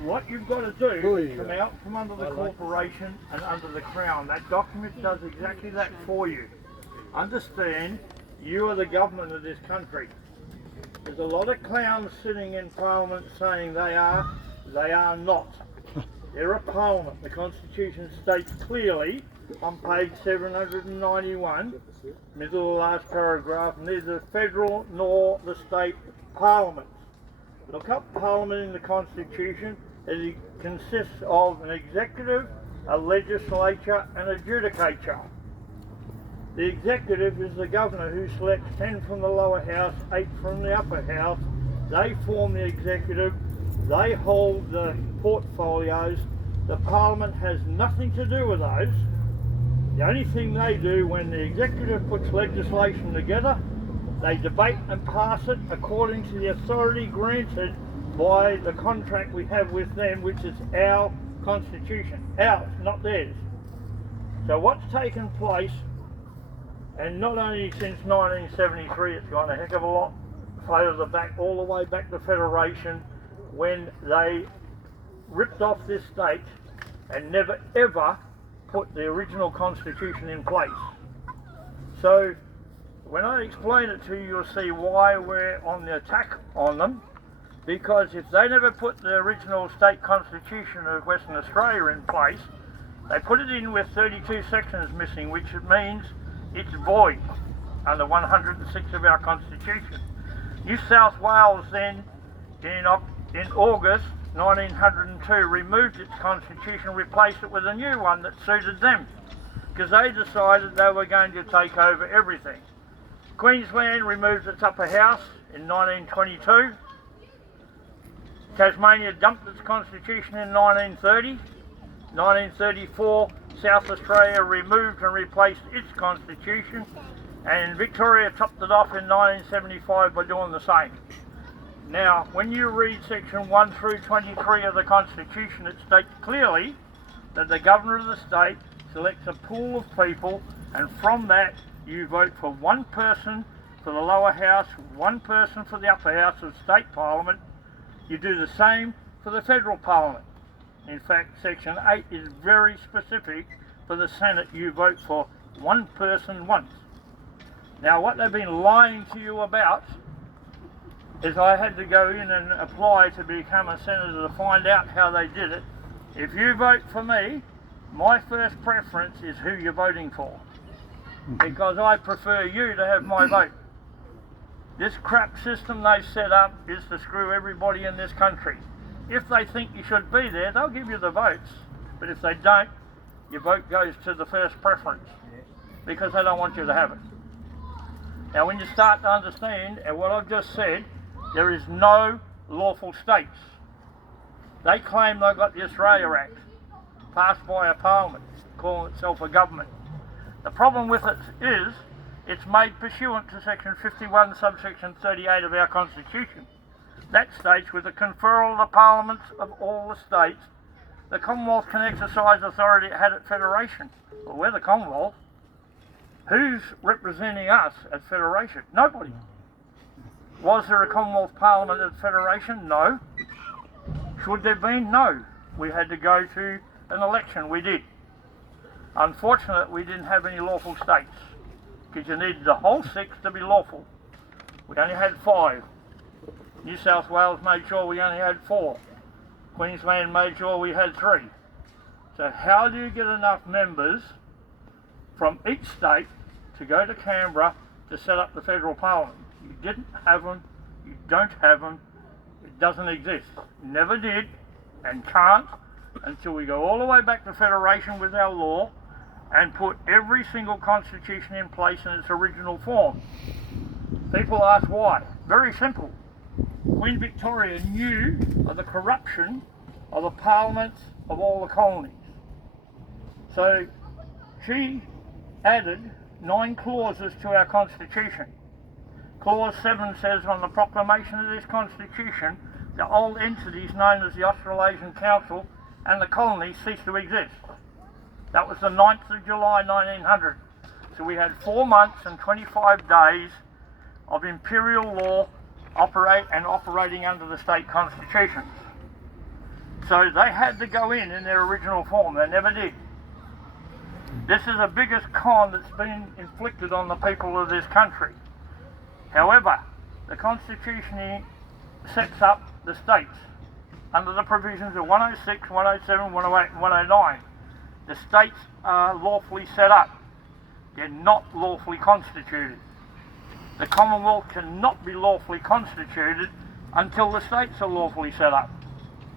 what you've got to do is come out from under the corporation and under the crown. That document does exactly that for you. Understand, you are the government of this country. There's a lot of clowns sitting in Parliament saying they are not. They're a Parliament. The Constitution states clearly on page 791, middle of the last paragraph, neither the federal nor the state parliaments. Look up Parliament in the Constitution. It consists of an executive, a legislature and a judicature. The executive is the governor who selects 10 from the lower house, 8 from the upper house. They form the executive. They hold the portfolios. The Parliament has nothing to do with those. The only thing they do when the executive puts legislation together, they debate and pass it according to the authority granted by the contract we have with them, which is our constitution. Ours, not theirs. So what's taken place, and not only since 1973, it's gone a heck of a lot further back, all the way back to Federation, when they ripped off this state and never ever put the original constitution in place. So when I explain it to you, you'll see why we're on the attack on them, because if they never put the original state constitution of Western Australia in place, they put it in with 32 sections missing, which means it's void under 106 of our constitution. New South Wales then, in August 1902, removed its constitution, replaced it with a new one that suited them, because they decided they were going to take over everything. Queensland removed its upper house in 1922. Tasmania dumped its constitution in 1930. 1934, South Australia removed and replaced its constitution, and Victoria topped it off in 1975 by doing the same. Now, when you read section 1 through 23 of the Constitution, it states clearly that the Governor of the state selects a pool of people, and from that you vote for one person for the lower house, one person for the upper house of state parliament. You do the same for the federal parliament. In fact, section 8 is very specific. For the Senate, you vote for one person once. Now, what they've been lying to you about is I had to go in and apply to become a senator to find out how they did it. If you vote for me, my first preference is who you're voting for, because I prefer you to have my vote. This crap system they've set up is to screw everybody in this country. If they think you should be there, they'll give you the votes, but if they don't, your vote goes to the first preference, because they don't want you to have it. Now, when you start to understand what I've just said, there is no lawful states. They claim they've got the Australia Act, passed by a parliament, calling itself a government. The problem with it is, it's made pursuant to section 51, subsection 38 of our Constitution. That states, with the conferral of the parliaments of all the states, the Commonwealth can exercise authority it had at Federation. Well, we're the Commonwealth. Who's representing us at Federation? Nobody. Was there a Commonwealth Parliament at Federation? No. Should there have been? No. We had to go to an election. We did. Unfortunately, we didn't have any lawful states, because you needed the whole 6 to be lawful. We only had 5. New South Wales made sure we only had 4. Queensland made sure we had 3. So how do you get enough members from each state to go to Canberra to set up the federal parliament? You didn't have them, you don't have them, it doesn't exist. Never did, and can't, until we go all the way back to Federation with our law and put every single constitution in place in its original form. People ask why. Very simple. Queen Victoria knew of the corruption of the parliaments of all the colonies. So she added 9 clauses to our constitution. Clause 7 says, on the proclamation of this constitution, the old entities known as the Australasian Council and the colonies cease to exist. That was the 9th of July 1900. So we had 4 months and 25 days of imperial law operating under the state constitutions. So they had to go in their original form. They never did. This is the biggest con that's been inflicted on the people of this country. However, the Constitution sets up the states under the provisions of 106, 107, 108 and 109. The states are lawfully set up. They're not lawfully constituted. The Commonwealth cannot be lawfully constituted until the states are lawfully set up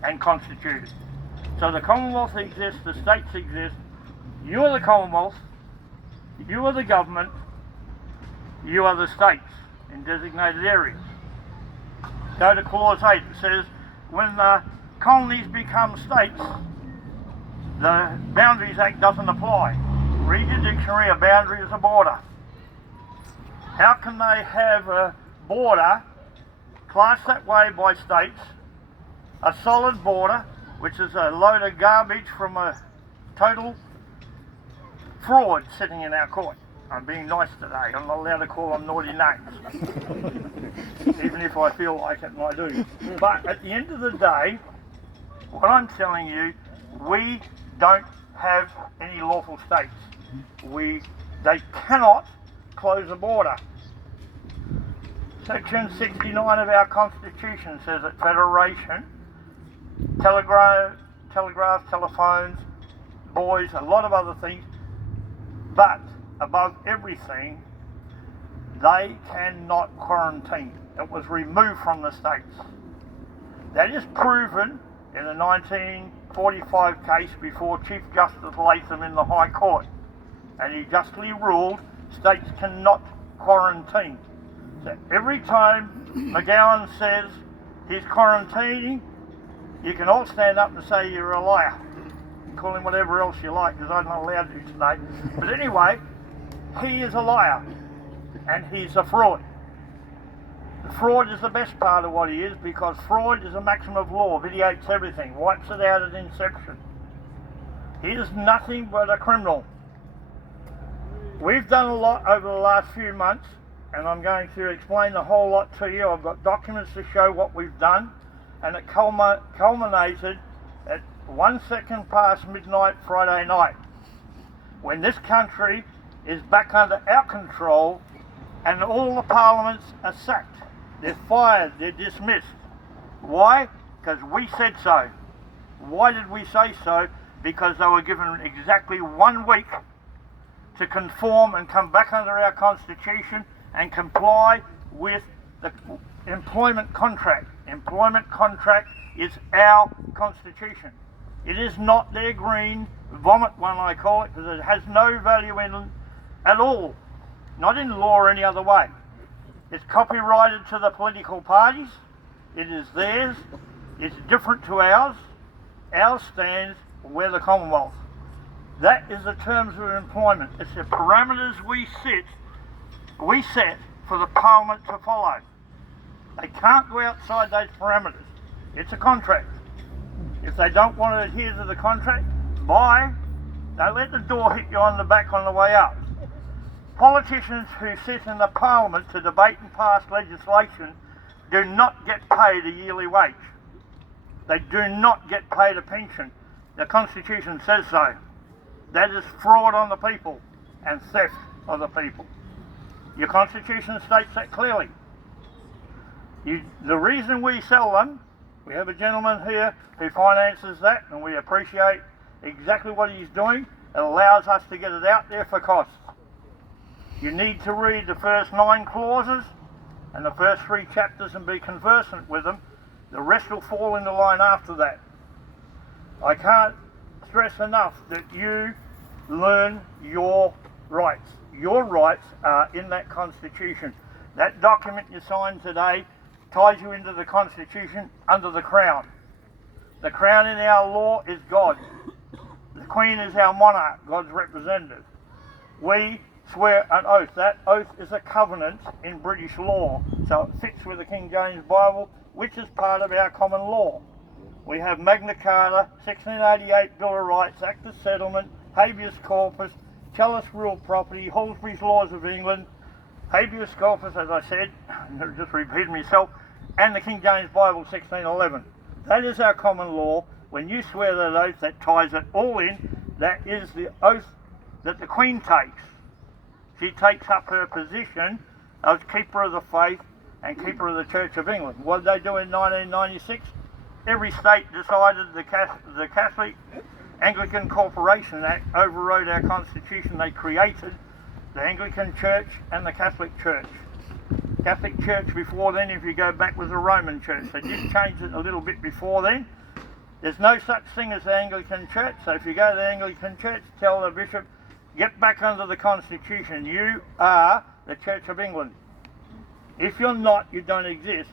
and constituted. So the Commonwealth exists, the states exist, you are the Commonwealth, you are the government, you are the states in designated areas. Go to clause 8, it says when the colonies become states, the Boundaries Act doesn't apply. Read your dictionary, a boundary is a border. How can they have a border classed that way by states, a solid border, which is a load of garbage from a total fraud sitting in our court? I'm being nice today, I'm not allowed to call them naughty names. Even if I feel like it and I do. But at the end of the day, what I'm telling you, we don't have any lawful states. They cannot close a border. Section 69 of our Constitution says that federation, telegraph, telephones, buoys, a lot of other things, but above everything, they cannot quarantine. It was removed from the states. That is proven in a 1945 case before Chief Justice Latham in the High Court, and he justly ruled states cannot quarantine. So every time McGowan says he's quarantining, you can all stand up and say you're a liar. Call him whatever else you like, because I'm not allowed to today. But anyway, he is a liar, and he's a fraud. The fraud is the best part of what he is, because fraud is a maxim of law, vitiates everything, wipes it out at inception. He is nothing but a criminal. We've done a lot over the last few months, and I'm going to explain the whole lot to you. I've got documents to show what we've done, and it culminated at 1 second past midnight Friday night, when this country is back under our control and all the parliaments are sacked. They're fired, they're dismissed. Why? Because we said so. Why did we say so? Because they were given exactly 1 week to conform and come back under our Constitution and comply with the employment contract. Employment contract is our Constitution. It is not their green vomit one, I call it, because it has no value in at all, not in law or any other way. It's copyrighted to the political parties. It is theirs. It's different to ours. Ours stands, we're the Commonwealth. That is the terms of employment. It's the parameters we set for the Parliament to follow. They can't go outside those parameters. It's a contract. If they don't want to adhere to the contract, bye. Don't let the door hit you on the back on the way out. Politicians who sit in the Parliament to debate and pass legislation do not get paid a yearly wage. They do not get paid a pension. The Constitution says so. That is fraud on the people and theft of the people. Your Constitution states that clearly. The reason we sell them, we have a gentleman here who finances that, and we appreciate exactly what he's doing. It allows us to get it out there for costs. You need to read the first 9 clauses and the first 3 chapters and be conversant with them. The rest will fall into line after that. I can't stress enough that you learn your rights. Your rights are in that Constitution. That document you signed today ties you into the Constitution under the Crown. The Crown in our law is God. The Queen is our monarch, God's representative. We swear an oath. That oath is a covenant in British law, so it fits with the King James Bible, which is part of our common law. We have Magna Carta, 1688 Bill of Rights, Act of Settlement, Habeas Corpus, Chalice Real Property, Halsbury's Laws of England, Habeas Corpus, as I said, just repeated myself, and the King James Bible, 1611. That is our common law. when you swear that oath, that ties it all in. That is the oath that the Queen takes. She takes up her position as Keeper of the Faith and Keeper of the Church of England. What did they do in 1996? Every state decided the Catholic Anglican Corporation Act overrode our Constitution. They created the Anglican Church and the Catholic Church. Catholic Church before then, if you go back, was the Roman Church. They did change it a little bit before then. There's no such thing as the Anglican Church, so if you go to the Anglican Church, tell the bishop, get back under the Constitution. You are the Church of England. If you're not, you don't exist.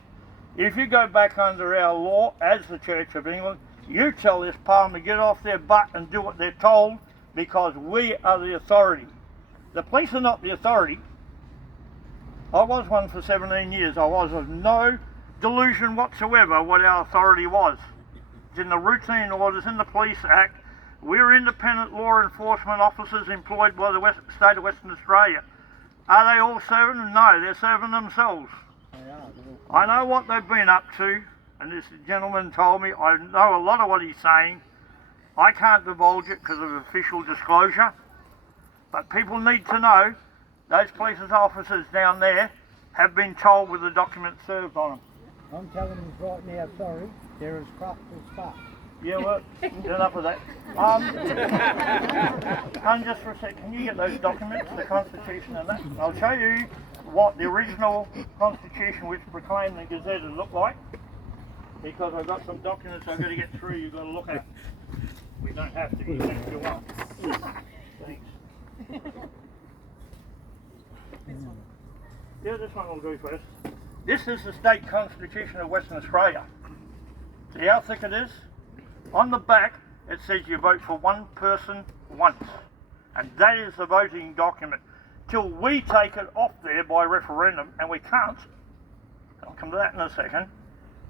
If you go back under our law as the Church of England, you tell this Parliament get off their butt and do what they're told, because we are the authority. The police are not the authority. I was one for 17 years. I was of no delusion whatsoever what our authority was. It's in the routine orders, in the Police Act. We're independent law enforcement officers employed by the state of Western Australia. Are they all serving them? No, they're serving themselves. I know what they've been up to, and this gentleman told me. I know a lot of what he's saying. I can't divulge it because of official disclosure, but people need to know those police officers down there have been told with the documents served on them. I'm telling you right now, sorry, they're as corrupt as fuck. Yeah, well, enough of that. Just for a sec, can you get those documents, the Constitution and that? I'll show you what the original Constitution, which proclaimed the Gazette, looked like, because I've got some documents I've got to get through. You've got to look at. We don't have to. You can if you want. Thanks. Yeah, this one will do first. This is the state constitution of Western Australia. See how thick it is? On the back, it says you vote for one person once. And that is the voting document. Till we take it off there by referendum, and we can't. I'll come to that in a second.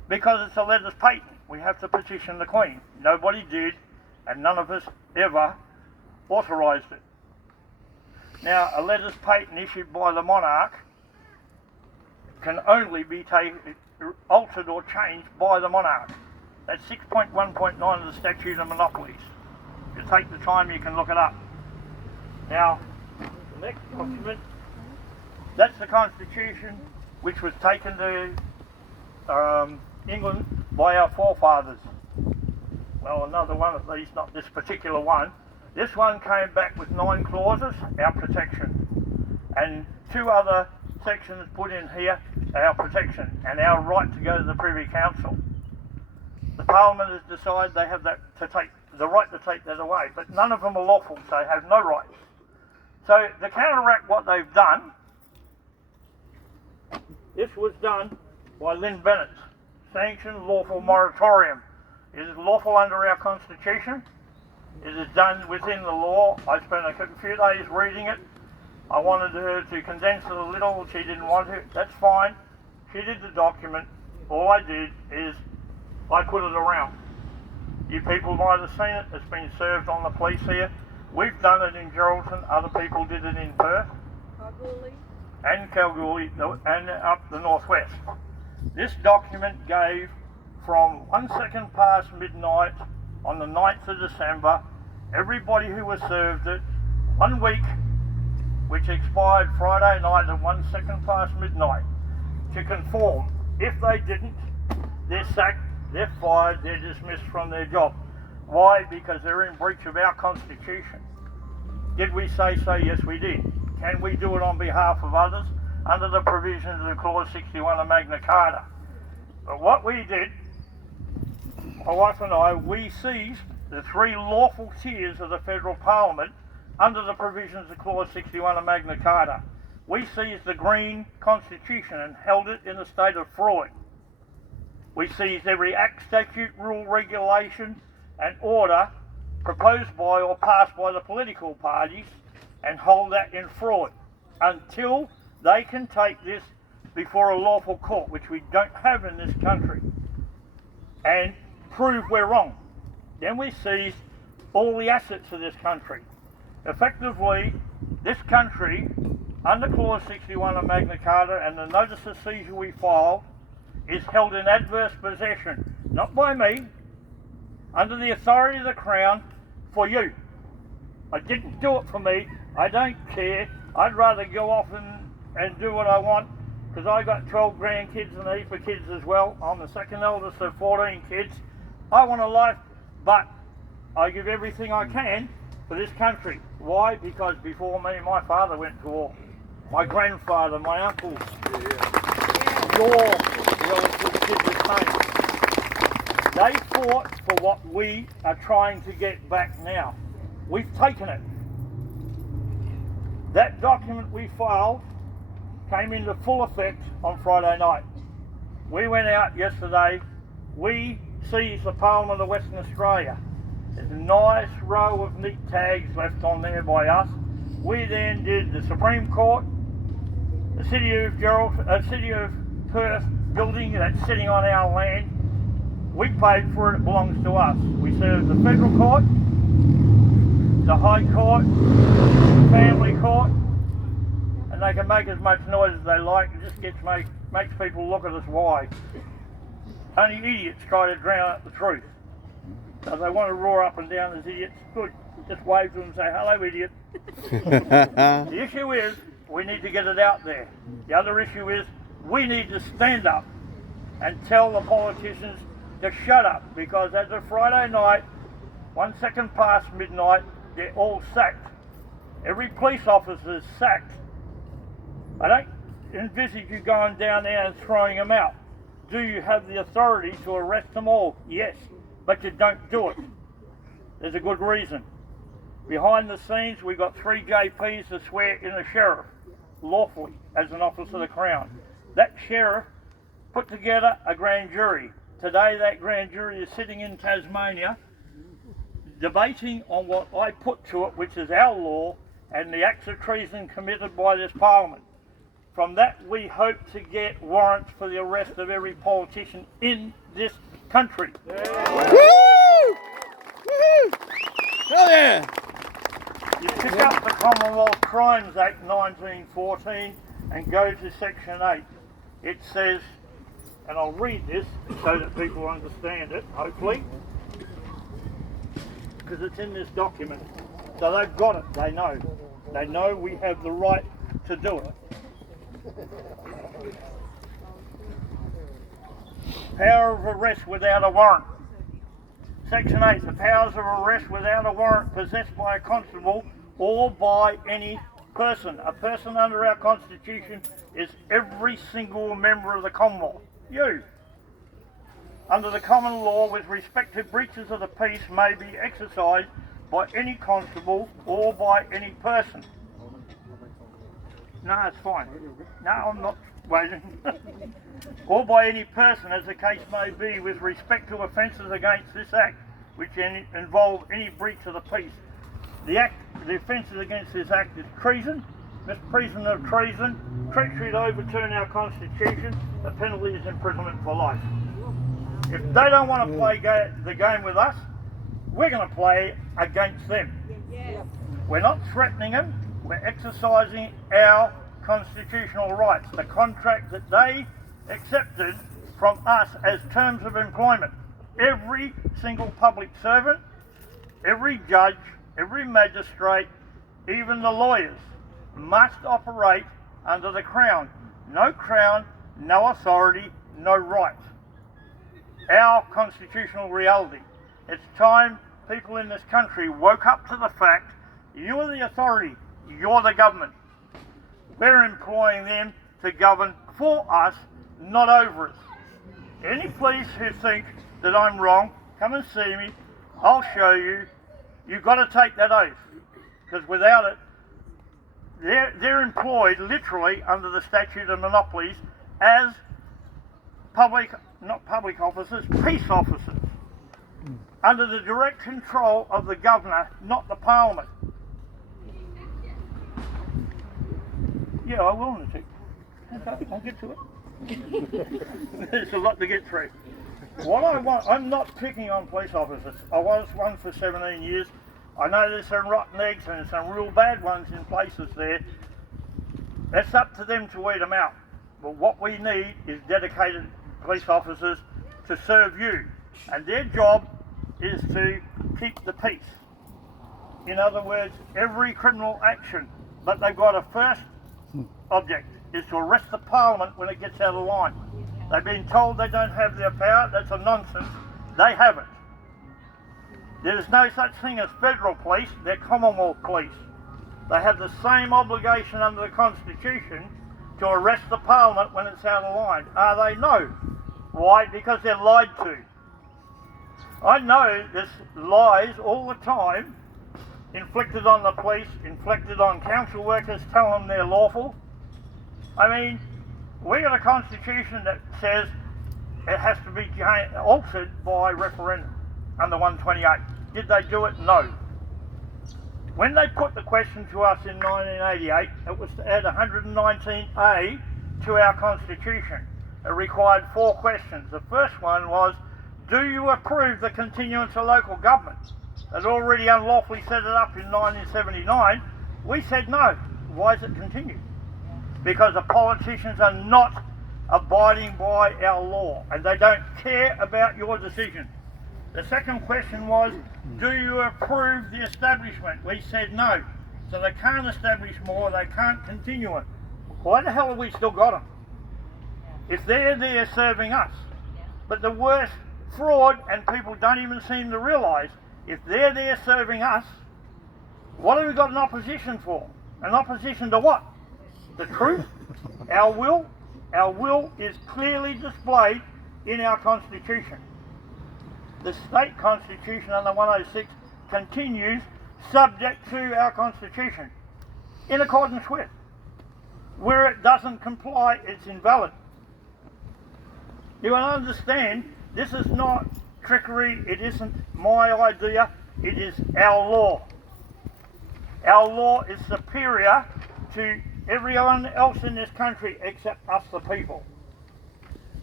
Because it's a letters patent. We have to petition the Queen. Nobody did, and none of us ever authorised it. Now, a letters patent issued by the monarch can only be altered or changed by the monarch. That's 6.1.9 of the Statute of Monopolies. If you take the time, you can look it up. Now, the next document, that's the Constitution which was taken to England by our forefathers. Well, another one of these, not this particular one. This one came back with 9 clauses, our protection, and 2 other sections put in here, our protection and our right to go to the Privy Council. The Parliament has decided they have the right to take that away, but none of them are lawful, so they have no rights. So to counteract what they've done, this was done by Lynn Bennett's sanctioned lawful moratorium. It is lawful under our Constitution. It is done within the law. I spent a few days reading it. I wanted her to condense it a little. She didn't want to. That's fine. She did the document. All I did is I put it around. You people might have seen it. It's been served on the police here. We've done it in Geraldton. Other people did it in Perth. Kalgoorlie and up the northwest. This document gave from 1 second past midnight on the 9th of December, everybody who was served it, 1 week, which expired Friday night at 1 second past midnight, to conform. If they didn't, they're sacked, they're fired, they're dismissed from their job. Why? Because they're in breach of our Constitution. Did we say so? Yes, we did. Can we do it on behalf of others? Under the provisions of Clause 61 of Magna Carta. But what we did, my wife and I, we seized the 3 lawful tiers of the Federal Parliament under the provisions of Clause 61 of Magna Carta. We seized the Green Constitution and held it in a state of fraud. We seized every act, statute, rule, regulation and order proposed by or passed by the political parties and hold that in fraud until they can take this before a lawful court, which we don't have in this country, and prove we're wrong. Then we seized all the assets of this country. Effectively, this country, under Clause 61 of Magna Carta and the notice of seizure we filed, is held in adverse possession, not by me, under the authority of the Crown for you. I didn't do it for me. I don't care. I'd rather go off and do what I want, because I got 12 grandkids and a heap of kids as well. I'm the second eldest of 14 kids. I want a life, but I give everything I can for this country. Why? Because before me, my father went to war. My grandfather, my uncles, your relatives did the same. They fought for what we are trying to get back now. We've taken it. That document we filed came into full effect on Friday night. We went out yesterday. We seized the Parliament of Western Australia. There's a nice row of neat tags left on there by us. We then did the Supreme Court, the City of Perth building that's sitting on our land. We paid for it, it belongs to us. We served the Federal Court, the High Court, the Family Court, and they can make as much noise as they like. It just makes people look at us why. Only idiots try to drown out the truth. So they want to roar up and down as idiots. Good. Just wave to them and say, hello, idiot. The issue is, we need to get it out there. The other issue is, we need to stand up and tell the politicians to shut up, because as of Friday night, 1 second past midnight, they're all sacked. Every police officer is sacked. I don't envisage you going down there and throwing them out. Do you have the authority to arrest them all? Yes, but you don't do it. There's a good reason. Behind the scenes, we've got 3 JPs to swear in a sheriff, lawfully, as an officer of the Crown. That sheriff put together a grand jury. Today that grand jury is sitting in Tasmania debating on what I put to it, which is our law, and the acts of treason committed by this Parliament. From that we hope to get warrants for the arrest of every politician in this country. Yeah. Woo! Woo! Oh yeah! You pick up the Commonwealth Crimes Act 1914 and go to section 8. It says, and I'll read this so that people understand it, hopefully, because it's in this document. So they've got it, they know. They know we have the right to do it. Power of arrest without a warrant. Section 8, the powers of arrest without a warrant possessed by a constable or by any person. A person under our Constitution is every single member of the Commonwealth. You. Under the common law, with respect to breaches of the peace, may be exercised by any constable or by any person. No, it's fine. No, I'm not waiting. Or by any person, as the case may be, with respect to offences against this Act, which involve any breach of the peace. The offences against this Act is treason, misprision of treason, treachery to overturn our Constitution. The penalty is imprisonment for life. If they don't want to play the game with us, we're going to play against them. We're not threatening them. We're exercising our constitutional rights, the contract that they accepted from us as terms of employment. Every single public servant, every judge, every magistrate, even the lawyers, must operate under the Crown. No Crown, no authority, no right. Our constitutional reality. It's time people in this country woke up to the fact you are the authority, you're the government. We're employing them to govern for us, not over us. Any police who think that I'm wrong, come and see me, I'll show you. You've got to take that oath, because without it, they're employed literally under the statute of monopolies as not public officers, peace officers, under the direct control of the governor, not the Parliament. Yeah, I will in a tick. Okay, I'll get to it. There's a lot to get through. What I want, I'm not picking on police officers. I was one for 17 years. I know there's some rotten eggs and some real bad ones in places there. It's up to them to weed them out. But what we need is dedicated police officers to serve you. And their job is to keep the peace. In other words, every criminal action, but they've got a first object, is to arrest the Parliament when it gets out of line. They've been told they don't have their power. That's a nonsense. They have it. There is no such thing as federal police. They're Commonwealth police. They have the same obligation under the Constitution to arrest the Parliament when it's out of line. Are they? No. Why? Because they're lied to. I know there's lies all the time inflicted on the police, inflicted on council workers, telling them they're lawful. I mean, we got a constitution that says it has to be altered by referendum under 128. Did they do it? No. When they put the question to us in 1988, it was to add 119A to our constitution. It required 4 questions. The first one was, do you approve the continuance of local government? They'd already unlawfully set it up in 1979. We said no. Why is it continued? Because the politicians are not abiding by our law and they don't care about your decision. The second question was, do you approve the establishment? We said no. So they can't establish more, they can't continue it. Why the hell have we still got them? If they're there serving us. But the worst fraud, and people don't even seem to realise, if they're there serving us, what have we got an opposition for? An opposition to what? The truth? Our will? Our will is clearly displayed in our Constitution. The state constitution under 106 continues subject to our Constitution, in accordance with. Where it doesn't comply, it's invalid. You will understand, this is not trickery, it isn't my idea, it is our law. Our law is superior to everyone else in this country except us the people.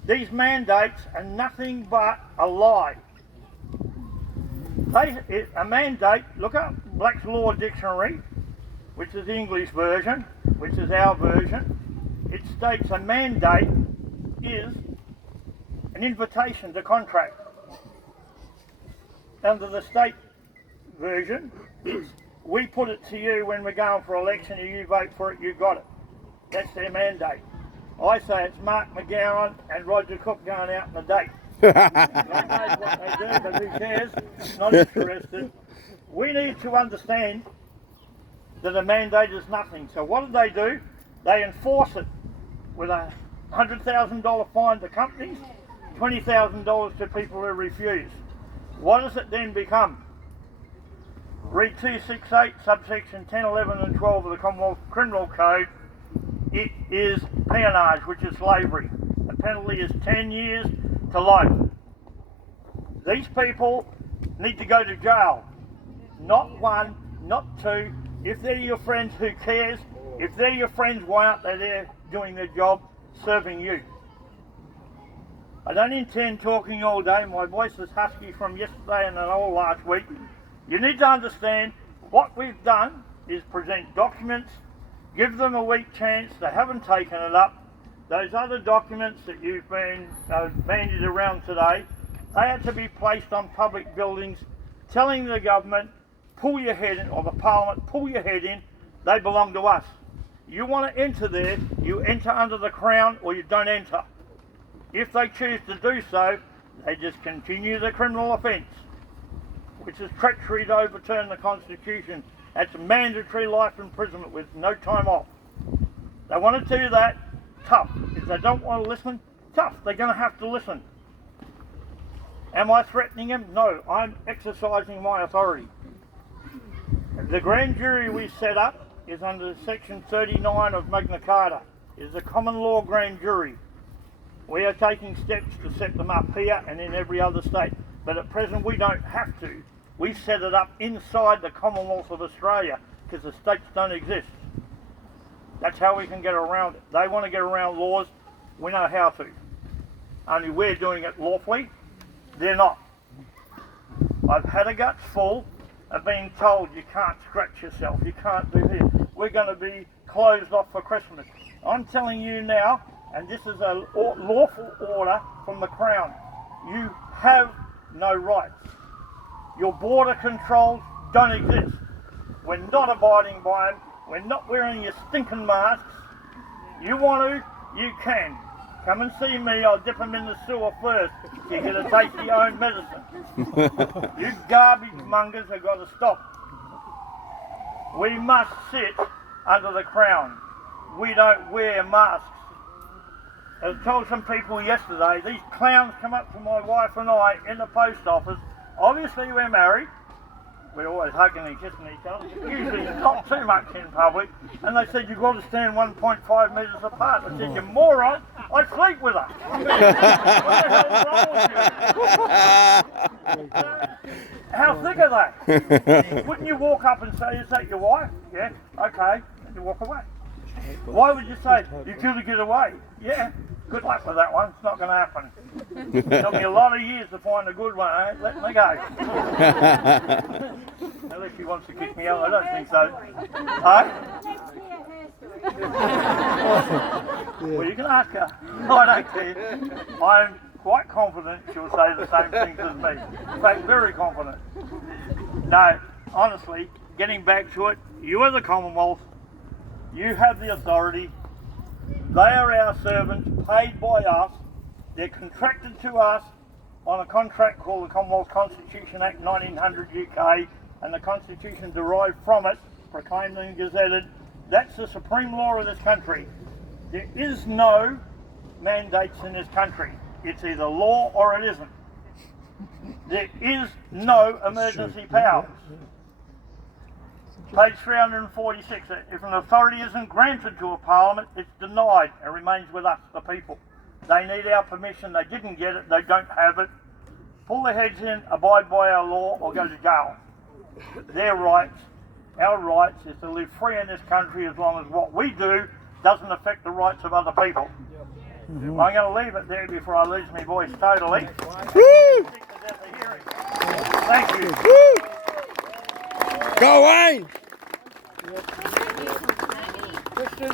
These mandates are nothing but a lie. A mandate, look up Black's Law Dictionary, which is the English version, which is our version. It states a mandate is an invitation to contract. Under the state version, it's we put it to you when we're going for election and you vote for it, you got it. That's their mandate. I say it's Mark McGowan and Roger Cook going out on a date. God knows what they do, but who cares? Not interested. We need to understand that a mandate is nothing. So what do? They enforce it with a $100,000 fine to companies, $20,000 to people who refuse. What does it then become? Read 268, subsection 10, 11 and 12 of the Commonwealth Criminal Code. It is peonage, which is slavery. The penalty is 10 years to life. These people need to go to jail. Not 1, not 2. If they're your friends, who cares? If they're your friends, why aren't they there doing their job, serving you? I don't intend talking all day. My voice is husky from yesterday and all last week. You need to understand what we've done is present documents, give them a week chance. They haven't taken it up. Those other documents that you've been bandied around today, they had to be placed on public buildings, telling the government, pull your head in, or the Parliament, pull your head in, they belong to us. You want to enter there, you enter under the Crown or you don't enter. If they choose to do so, they just continue the criminal offence, which is treachery to overturn the Constitution. That's mandatory life imprisonment with no time off. They want to do that, tough. If they don't want to listen, tough. They're going to have to listen. Am I threatening them? No, I'm exercising my authority. The grand jury we set up is under section 39 of Magna Carta. It is a common law grand jury. We are taking steps to set them up here and in every other state. But at present we don't have to. We set it up inside the Commonwealth of Australia because the states don't exist. That's how we can get around it. They want to get around laws, we know how to. Only we're doing it lawfully, they're not. I've had a guts full of being told you can't scratch yourself, you can't do this. We're going to be closed off for Christmas. I'm telling you now, and this is a lawful order from the Crown, you have no rights. Your border controls don't exist. We're not abiding by them. We're not wearing your stinking masks. You want to, you can. Come and see me, I'll dip them in the sewer first. You're going to take your own medicine. You garbage mongers have got to stop. We must sit under the crown. We don't wear masks. As I told some people yesterday, these clowns come up to my wife and I in the post office. Obviously we're married. We're always hugging and kissing each other. Usually not too much in public. And they said, you've got to stand 1.5 metres apart. I said, you moron, I sleep with her. What the hell's wrong with you? How thick are they? Wouldn't you walk up and say, is that your wife? Yeah, okay. And you walk away. Why would you say, you killed to get away? Yeah, good luck with that one. It's not going to happen. It took me a lot of years to find a good one. I ain't letting her go. Unless she wants to kick me out, I don't think so. Well, you can ask her. I don't care. I'm quite confident she'll say the same things as me. In fact, very confident. No, honestly, getting back to it, you are the Commonwealth. You have the authority. They are our servants, paid by us. They're contracted to us on a contract called the Commonwealth Constitution Act 1900 UK, and the Constitution derived from it, proclaimed and gazetted. That's the supreme law of this country. There is no mandates in this country. It's either law or it isn't. There is no emergency powers. Page 346, if an authority isn't granted to a parliament, it's denied and remains with us, the people. They need our permission, they didn't get it, they don't have it. Pull their heads in, abide by our law, or go to jail. Their rights, our rights, is to live free in this country as long as what we do doesn't affect the rights of other people. I'm going to leave it there before I lose my voice totally. Thank you. Go Wayne! Question?